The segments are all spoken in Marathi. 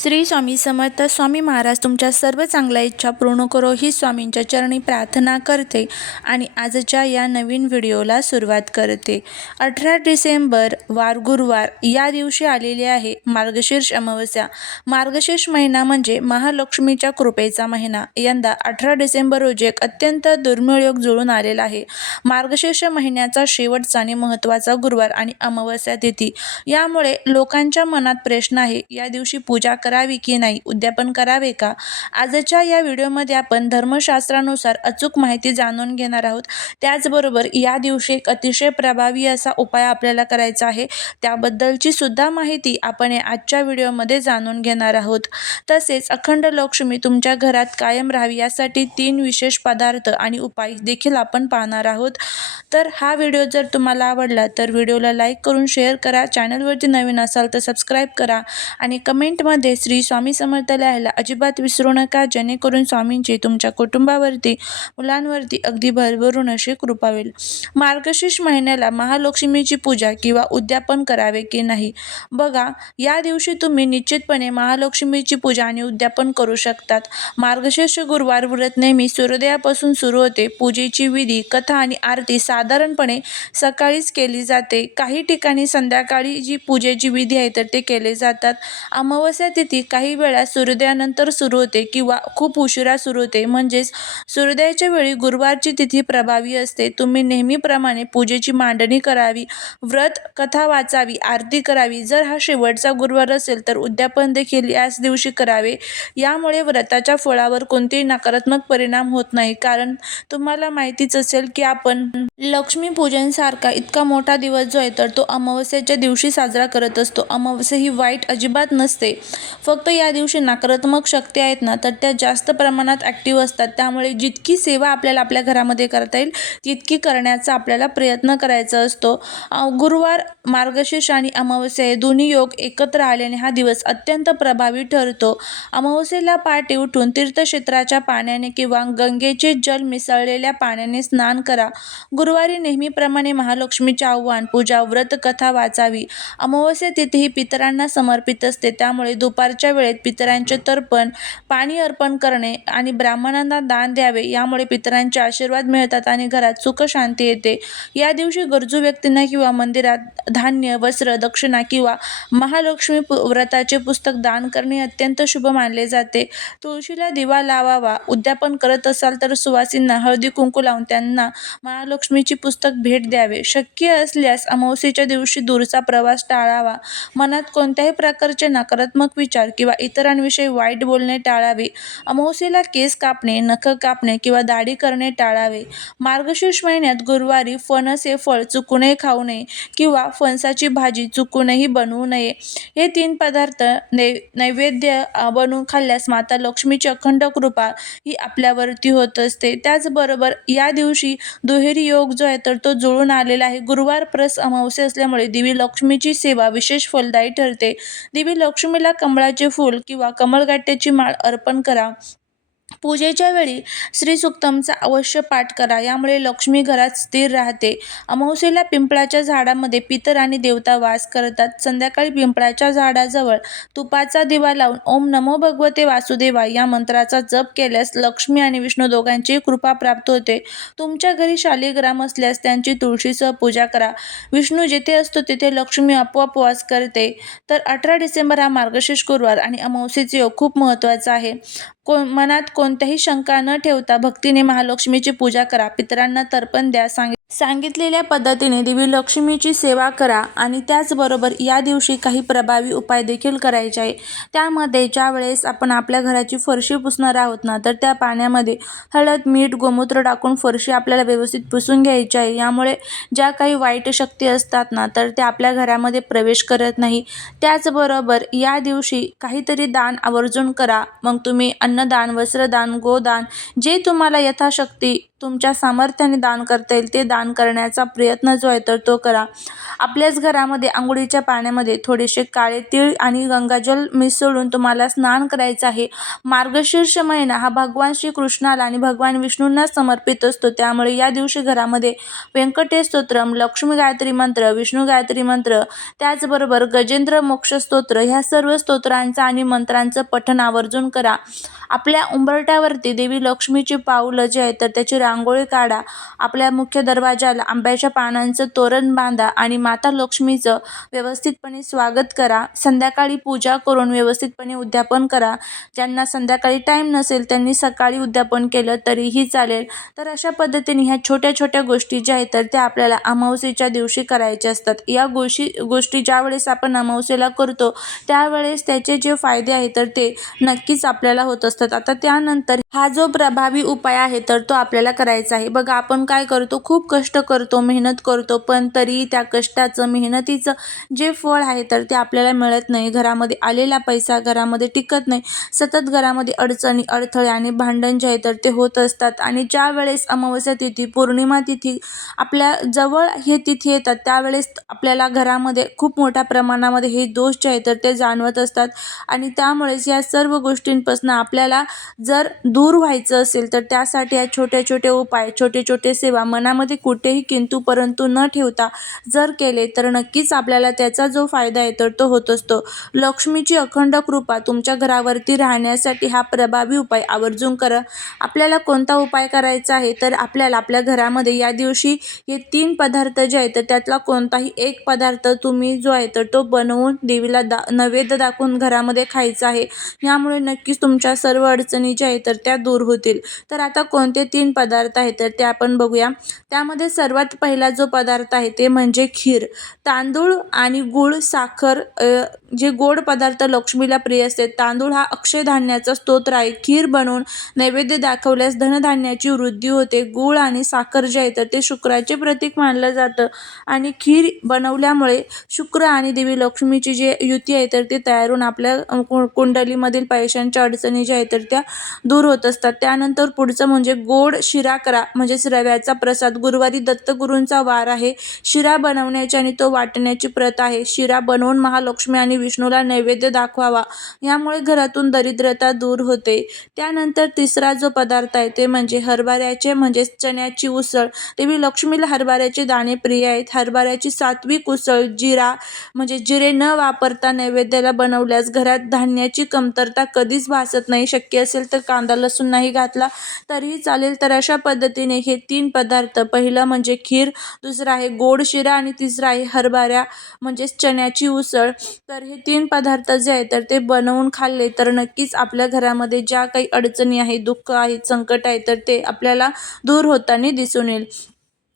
श्री स्वामी समर्थ. स्वामी महाराज तुमच्या सर्व चांगल्या इच्छा पूर्ण करो ही स्वामींच्या चरणी प्रार्थना करते आणि आजच्या या नवीन व्हिडिओला सुरुवात करते. 18 डिसेंबर वार गुरुवार या दिवशी आलेली आहे मार्गशीर्ष अमावस्या. मार्गशीर्ष महिना म्हणजे महालक्ष्मीच्या कृपेचा महिना. यंदा 18 डिसेंबर रोजी एक अत्यंत दुर्मिळ योग जुळून आलेला आहे. मार्गशीर्ष महिन्याचा शेवटचा आणि महत्त्वाचा गुरुवार आणि अमावस्या तिथी. यामुळे लोकांच्या मनात प्रश्न आहे, या दिवशी पूजा करावी की नाही, उद्यापन करावे का? आजच्या या व्हिडिओमध्ये आपण धर्मशास्त्रानुसार अचूक माहिती जाणून घेणार आहोत. त्याचबरोबर या दिवशी एक अतिशय प्रभावी असा उपाय आपल्याला करायचा आहे, त्याबद्दलची सुद्धा माहिती आपण आजच्या व्हिडिओमध्ये जाणून घेणार आहोत. तसेच अखंड लक्ष्मी तुमच्या घरात कायम राहावी यासाठी 3 विशेष पदार्थ आणि उपाय देखील आपण पाहणार आहोत. तर हा व्हिडिओ जर तुम्हाला आवडला तर व्हिडिओला लाईक करून शेअर करा. चॅनलवरती नवीन असाल तर सबस्क्राईब करा आणि कमेंटमध्ये श्री स्वामी समर्थ लिहायला अजिबात विसरू नका, जेणेकरून स्वामींची तुमच्या कुटुंबावरती, मुलांवरती अगदी भरभरून अशी कृपा होईल. मार्गशीर्ष महिन्याला महालक्ष्मीची पूजा किंवा उद्यापन करावे की नाही? बघा, या दिवशी तुम्ही निश्चितपणे महालक्ष्मीची पूजा आणि उद्यापन करू शकतात. मार्गशीर्ष गुरुवार व्रत नेहमी सूर्योदयापासून सुरू होते. पूजेची विधी, कथा आणि आरती साधारणपणे सकाळीच केली जाते. काही ठिकाणी संध्याकाळी जी पूजेची विधी आहे तर ते केले जातात. अमावस्या तिथी काही वेळा सूर्योदयानंतर सुरू होते किंवा खूप उशिरा सुरू होते, म्हणजेच सूर्योदयाच्या वेळी गुरुवारची तिथी प्रभावी असते. तुम्ही नेहमीप्रमाणे पूजेची मांडणी करावी, व्रत कथा वाचावी, आरती करावी. जर हा शेवटचा गुरुवार असेल तर उद्यापन देखील याच दिवशी करावे. यामुळे व्रताच्या फळावर कोणतेही नकारात्मक परिणाम होत नाही. कारण तुम्हाला माहितीच असेल की आपण लक्ष्मीपूजन सारखा इतका मोठा दिवस जो आहे तर तो अमावस्येच्या दिवशी साजरा करत असतो. अमावस्या ही वाईट अजिबात नसते. फक्त या दिवशी नकारात्मक शक्ती आहेत ना तर त्या जास्त प्रमाणात ॲक्टिव्ह असतात. त्यामुळे जितकी सेवा आपल्याला आपल्या घरामध्ये करता येईल तितकी करण्याचा आपल्याला प्रयत्न करायचा असतो. गुरुवार, मार्गशीर्ष आणि अमावस्या हे दोन्ही योग एकत्र आल्याने हा दिवस अत्यंत प्रभावी ठरतो. अमावस्येला पहाटे उठून तीर्थक्षेत्राच्या पाण्याने किंवा गंगेचे जल मिसळलेल्या पाण्याने स्नान करा. गुरुवारी नेहमीप्रमाणे महालक्ष्मीचे आव्हान, पूजा, व्रत कथा वाचावी. अमावस्या तिथी ही पितरांना समर्पित असते, त्यामुळे दुपारच्या वेळेत पितरांचे तर्पण, पाणी अर्पण करणे आणि ब्राह्मणांना दान द्यावे. यामुळे पितरांचे आशीर्वाद मिळतात आणि घरात सुख शांती येते. या दिवशी गरजू व्यक्तींना किंवा मंदिरात धान्य, वस्त्र, दक्षिणा किंवा महालक्ष्मी व्रताचे पुस्तक दान करणे अत्यंत शुभ मानले जाते. तुळशीला दिवा लावावा. उद्यापन करत असाल तर सुवासिनींना हळदी कुंकू लावून त्यांना महालक्ष्मीची पुस्तक भेट द्यावे. शक्य असल्यास अमावस्येच्या दिवशी दूरचा प्रवास टाळावा. मनात कोणत्याही प्रकारचे नकारात्मक विचार किंवा इतरांविषयी वाईट बोलणे टाळावे. अमावस्येला केस कापणे, नख कापणे किंवा दाढी करणे टाळावे. मार्गशीर्ष महिन्यात गुरुवारी फणस हे फळ चुकूनही खाऊ नये किंवा फणसाची भाजी चुकूनही बनवू नये. हे 3 पदार्थ नैवेद्य बनवून खाल्ल्यास माता लक्ष्मीची अखंड कृपा ही आपल्यावरती होत असते. त्याचबरोबर या दिवशी दुहेरी योग जो आहे तर तो जुळून आलेला आहे. गुरुवार प्लस अमावस्या असल्यामुळे देवी लक्ष्मीची सेवा विशेष फलदायी ठरते. देवी लक्ष्मीला कमळाचे फूल किंवा कमळगट्ट्याची माळ अर्पण करा. पूजेच्या वेळी श्री सूक्तमचा अवश्य पाठ करा. यामुळे लक्ष्मी घरात स्थिर राहते. अमावस्येला पिंपळाच्या झाडामध्ये पितर आणि देवता वास करतात. संध्याकाळी पिंपळाच्या झाडाजवळ तुपाचा दिवा लावून ओम नमो भगवते वासुदेवाय या मंत्राचा जप केल्यास लक्ष्मी आणि विष्णू दोघांची कृपा प्राप्त होते. तुमच्या घरी शालिग्राम असल्यास त्यांची तुळशीसह पूजा करा. विष्णू जिथे असतो तिथे लक्ष्मी आपोआप वास करते. तर 18 डिसेंबर हा मार्गशीर्ष गुरुवार आणि अमावस्येचे योग खूप महत्त्वाचा आहे. मनात कोणत्याही शंका न ठेवता भक्तीने महालक्ष्मीची पूजा करा. पितरांना तर्पण द्या. सांगितलेल्या पद्धतीने देवी लक्ष्मीची सेवा करा आणि त्याचबरोबर या दिवशी काही प्रभावी उपाय देखील करायचे आहे. त्यामध्ये ज्या वेळेस आपण आपल्या घराची फरशी पुसणार आहोत ना तर त्या पाण्यामध्ये हळद, मीठ, गोमूत्र टाकून फरशी आपल्याला व्यवस्थित पुसून घ्यायची आहे. यामुळे ज्या काही वाईट शक्ती असतात ना तर त्या आपल्या घरामध्ये प्रवेश करत नाही. त्याचबरोबर या दिवशी काहीतरी दान आवर्जून करा. मग तुम्ही अन्नदान, वस्त्रदान, गोदान जे तुम्हाला यथाशक्ती तुमच्या सामर्थ्याने दान करता येईल ते दान करण्याचा प्रयत्न जो आहे तर तो करा. आपल्याच घरामध्ये अंघोळीच्या पाण्यामध्ये थोडेसे काळे तीळ आणि गंगाजल मिसळून तुम्हाला स्नान करायचं आहे. मार्गशीर्ष महिना हा भगवान श्रीकृष्णाला आणि भगवान विष्णूंना समर्पित असतो. त्यामुळे या दिवशी घरामध्ये व्यंकटेश स्तोत्रम, लक्ष्मी गायत्री मंत्र, विष्णू गायत्री मंत्र, त्याचबरोबर गजेंद्र मोक्ष स्तोत्र ह्या सर्व स्तोत्रांचं आणि मंत्रांचं पठण आवर्जून करा. आपल्या उंबरठ्यावरती देवी लक्ष्मीची पाऊलं जे आहेत तर त्याची रांगोळी काढा. आपल्या मुख्य दरवाजाला आंब्याच्या पानांचं तोरण बांधा आणि माता लक्ष्मीचं व्यवस्थितपणे स्वागत करा. संध्याकाळी पूजा करून व्यवस्थितपणे उद्यापन करा. ज्यांना संध्याकाळी टाईम नसेल त्यांनी सकाळी उद्यापन केलं तरीही चालेल. तर अशा पद्धतीने ह्या छोट्या छोट्या गोष्टी ज्या आहेत तर त्या आपल्याला अमावस्येच्या दिवशी करायच्या असतात. या गोष्टी ज्यावेळेस आपण अमावस्येला करतो त्यावेळेस त्याचे जे फायदे आहेत तर ते नक्कीच आपल्याला होत असतात. आता त्यानंतर हा जो प्रभावी उपाय आहे तर तो आपल्याला करायचा आहे. बघा आपण काय करतो, खूप कष्ट करतो, मेहनत करतो, पण तरी त्या कष्टाचं मेहनतीचं जे फळ आहे तर ते आपल्याला मिळत नाही. घरामध्ये आलेला पैसा घरामध्ये टिकत नाही. सतत घरामध्ये अडचणी, अडथळे आणि भांडण जे आहे तर ते होत असतात. आणि ज्या वेळेस अमावस्या तिथी, पौर्णिमा तिथी आपल्या जवळ हे तिथी येतात त्यावेळेस आपल्याला घरामध्ये खूप मोठ्या प्रमाणामध्ये हे दोष जे आहे तर ते जाणवत असतात. आणि त्यामुळेच या सर्व गोष्टींपासून आपल्याला जर दूर व्हायचं असेल तर त्यासाठी या छोटे छोटे उपाय, छोटे छोटे सेवा मनामध्ये कुठेही किंतु परंतु न ठेवता जर केले तर नक्कीच आपल्याला त्याचा जो फायदा आहे तर तो होत असतो. लक्ष्मीची अखंड कृपा तुमच्या घरावरती राहण्यासाठी हा प्रभावी उपाय आवर्जून करा. आपल्याला कोणता उपाय करायचा आहे तर आपल्याला आपल्या घरामध्ये या दिवशी हे 3 पदार्थ जे आहेत तर त्यातला कोणताही एक पदार्थ तुम्ही जो आहे तर तो बनवून देवीला नैवेद्य दाखवून घरामध्ये खायचा आहे. यामुळे नक्कीच तुमच्या सर्व अडचणी ज्या आहेत तर त्या दूर होतील. तर आता कोणते 3 पदार्थ आहेत तर ते आपण बघूया. त्यामध्ये सर्वात पहिला जो पदार्थ आहे ते म्हणजे खीर. तांदूळ आणि गूळ, साखर जे गोड पदार्थ लक्ष्मीला प्रिय असते. तांदूळ हा अक्षय धान्याचा स्तोत्र आहे. खीर बनवून नैवेद्य दाखवल्यास धनधान्याची वृद्धी होते. गूळ आणि साखर जे आहे तर ते शुक्राचे प्रतीक मानलं जातं आणि खीर बनवल्यामुळे शुक्र आणि देवी लक्ष्मीची जी युती आहे तर ती तयार होऊन आपल्या कुंडलीमधील पैशांच्या अडचणी ज्या आहेत तर त्या दूर होत असतात. त्यानंतर पुढचं म्हणजे गोड शिरा करा, म्हणजेच रव्याचा प्रसाद. गुरुवारी दत्तगुरूंचा वार आहे. शिरा बनवण्याची आणि तो वाटण्याची प्रथा आहे. शिरा बनवून महालक्ष्मी आणि विष्णूला नैवेद्य दाखवावा. यामुळे घरातून दरिद्रता दूर होते. त्यानंतर तिसरा जो पदार्थ आहे ते म्हणजे हरभऱ्याचे म्हणजेच चण्याची उसळ. देवी लक्ष्मीला हरभऱ्याचे दाणे प्रिय आहेत. हरभऱ्याची सात्विक उसळ म्हणजे जिरे न वापरता नैवेद्याला बनवल्यास घरात धान्याची कमतरता कधीच भासत नाही. शक्य असेल तर कांदा लसूण नाही घातला तरीही चालेल. तर अशा पद्धतीने हे 3 पदार्थ, पहिलं म्हणजे खीर, दुसरा आहे गोड शिरा आणि तिसरा आहे हरभरा म्हणजेच चण्याची उसळ. तर हे 3 पदार्थ जे आहेत तर ते बनवून खाल्ले तर नक्कीच आपल्या घरामध्ये ज्या काही अडचणी आहेत, दुःख आहेत, संकट आहे तर ते आपल्याला दूर होताना दिसून येईल.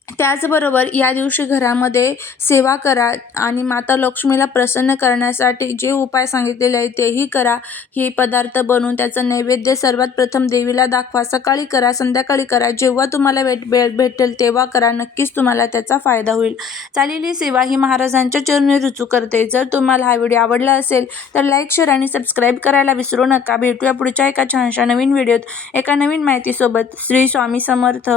त्याचबरोबर या दिवशी घरामध्ये सेवा करा आणि माता लक्ष्मीला प्रसन्न करण्यासाठी जे उपाय सांगितलेले आहेत तेही करा. हे पदार्थ बनवून त्याचा नैवेद्य सर्वात प्रथम देवीला दाखवा. सकाळी करा, संध्याकाळी करा, जेव्हा तुम्हाला वेळ भेटेल तेव्हा करा. नक्कीच तुम्हाला त्याचा फायदा होईल. चालेली सेवा ही महाराजांच्या चरणी रुजू करते. जर तुम्हाला हा व्हिडिओ आवडला असेल तर लाईक, शेअर आणि सबस्क्राईब करायला विसरू नका. भेटूया पुढच्या एका छानशा नवीन व्हिडिओत एका नवीन माहितीसोबत. श्री स्वामी समर्थ.